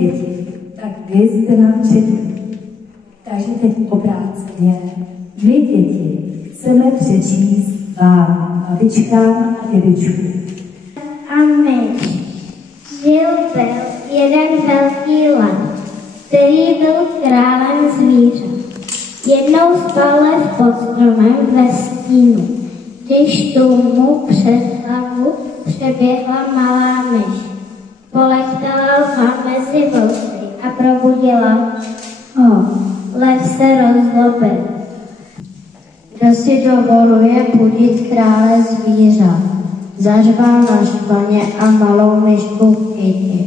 děti, tak vy jste nám četli. Takže teď obráceně, my děti chceme přečíst vám, babičkám a dědečkům. A myš. Byl jeden velký lev, který byl králem zvířat. Jednou spal lev pod stromem ve stínu, když tomu přes hlavu přeběhla malá myš. Polechtala lva mezi vlky a probudila ho. Lev se rozlobil. Kdo si dovoluje budit krále zvířat? Zařval naštvaně a malou myšku chytil.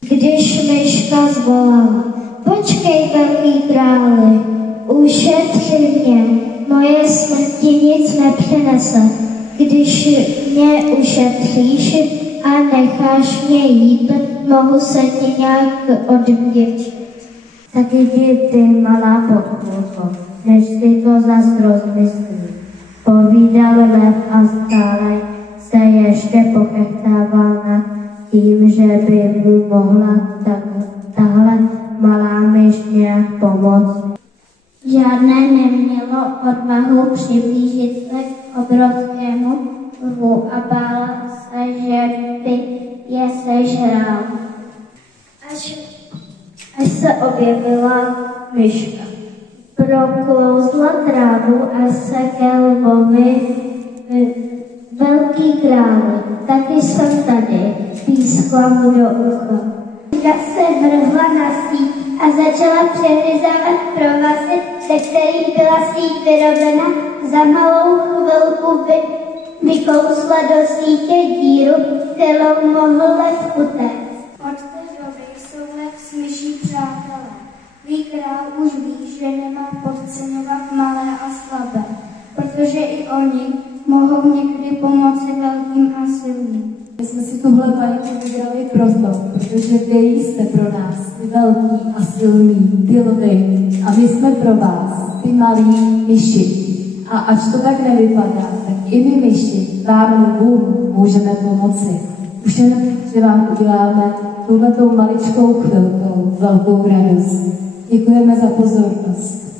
Když myška zvolala, počkej, velký králi, ušetři mě, moje smrti nic nepřinese. Když mě ušetříš a necháš mě jít, mohu se ti nějak odvděčit. Tak jdi ty, malá podpůrko, než si to zas rozmyslí. Povídal lev a stále se ještě pochechtával nad tím, že by mu mohla tahle malá myš nějak pomoct. Žádné nemělo odvahu přiblížit se k obrovskému lvu a bála se, že by je sežral. Až se objevila myška. Proklouzla trávu a se ke lvovi. Velký králi, taky jsem tady, pískla mu do ucha. Myška se vrhla na síť a začala přehryzávat provazy, ze kterých byla síť vyrobena. Za malou chvilku vykousla do sítě díru, kterou mohl lev utéct. Od té doby jsou lev s myší přátelé. Ví král už ví, že nemá podceňovat malé a slabé, protože i oni mohou někdy pomoci velkým a silným. My jsme si tuhle bajku vybrali proto, protože vy jste pro nás ty velký a silný, ty lvy, a my jsme pro vás ty malí myši. A ač to tak nevypadá, tak i my myši vám lvům můžeme pomoci. Už jenom, že vám uděláme tuhletou maličkou chvilkou velkou radost. Děkujeme za pozornost.